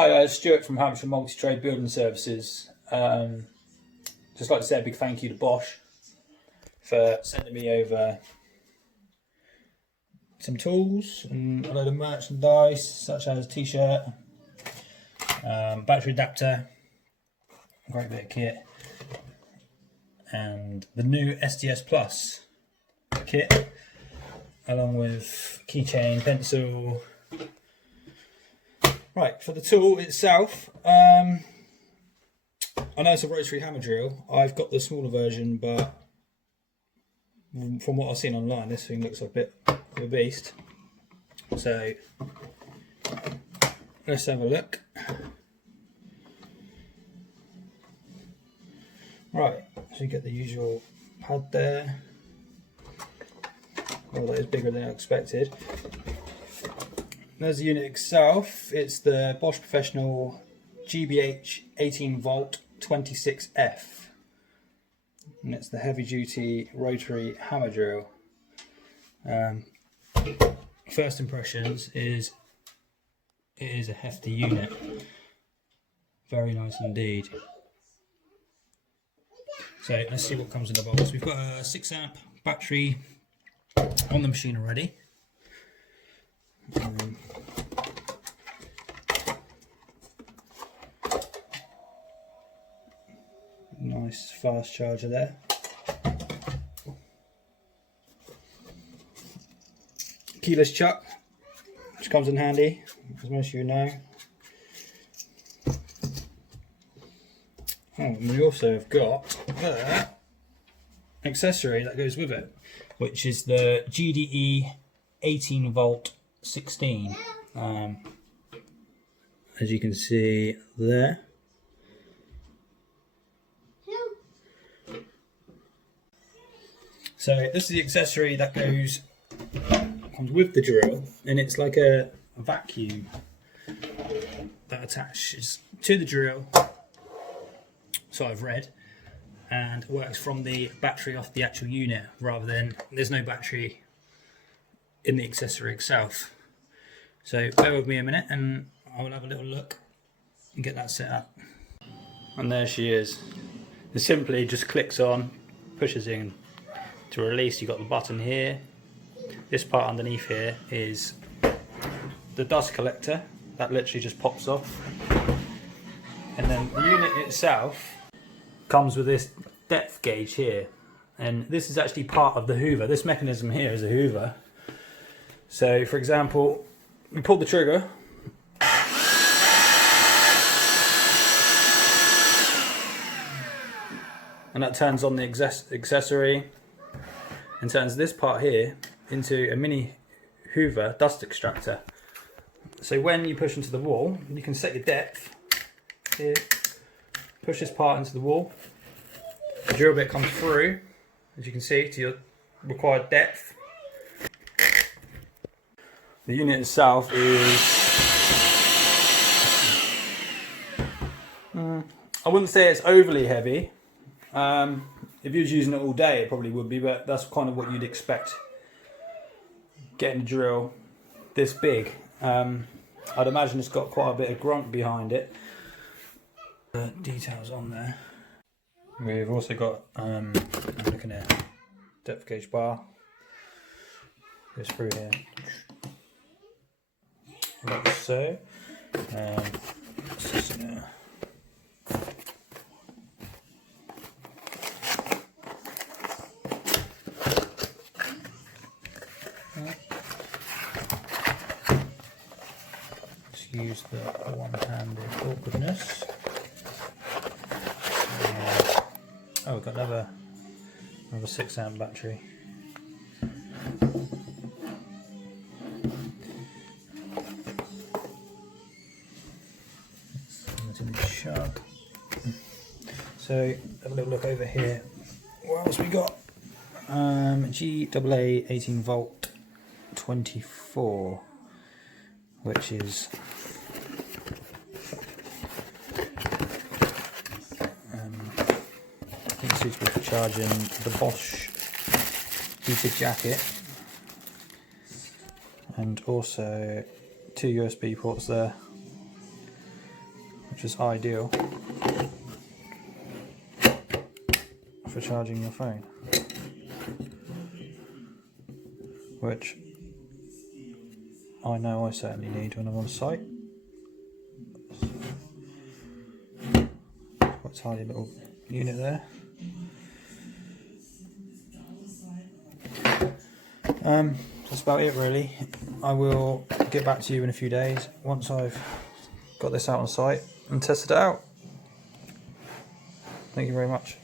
Hi, Stuart from Hampshire Multi-Trade Building Services. Just like to say a big thank you to Bosch for sending me over some tools and a load of merchandise such as a t-shirt, battery adapter, a great bit of kit, and the new SDS Plus kit, along with keychain, pencil. Right, for the tool itself, I know it's a rotary hammer drill. I've got the smaller version, but from what I've seen online, this thing looks a bit of a beast. So let's have a look. Right, so you get the usual pad there. Well, that is bigger than I expected. There's the unit itself. It's the Bosch Professional GBH 18v-26F, and it's the heavy duty rotary hammer drill. First impressions is it is a hefty unit, very nice indeed. So let's see what comes in the box. We've got a 6 amp battery on the machine already. Nice fast charger there. Keyless chuck, which comes in handy, as most of you know. Oh, and we also have got the accessory that goes with it, which is the GDE 18v-16. As you can see there. So this is the accessory that comes with the drill, and it's like a vacuum that attaches to the drill, so I've read, and works from the battery off the actual unit, rather than, there's no battery in the accessory itself. So bear with me a minute and I will have a little look and get that set up. And there she is. It simply just clicks on, pushes in. To release, you've got the button here. This part underneath here is the dust collector that literally just pops off, and then the unit itself comes with this depth gauge here, and this is actually part of the hoover. This mechanism here is a hoover. So for example, you pull the trigger, and that turns on the accessory and turns this part here into a mini hoover dust extractor. So when you push into the wall, you can set your depth here, push this part into the wall, the drill bit comes through, as you can see, to your required depth. The unit itself is, I wouldn't say it's overly heavy. If you was using it all day, it probably would be, but that's kind of what you'd expect getting a drill this big. I'd imagine it's got quite a bit of grunt behind it. The details on there. We've also got, I'm looking at depth gauge bar. Goes through here. Like so. Use the one-handed awkwardness. Oh, we've got another 6 amp battery. It's in the chug. So have a little look over here. What else we got? GAA 18v-24, which is I think suitable for charging the Bosch heated jacket, and also 2 USB ports there, which is ideal for charging your phone, which I know I certainly need when I'm on site. Quite a tiny little unit there. That's about it really. I will get back to you in a few days once I've got this out on site and tested it out. Thank you very much.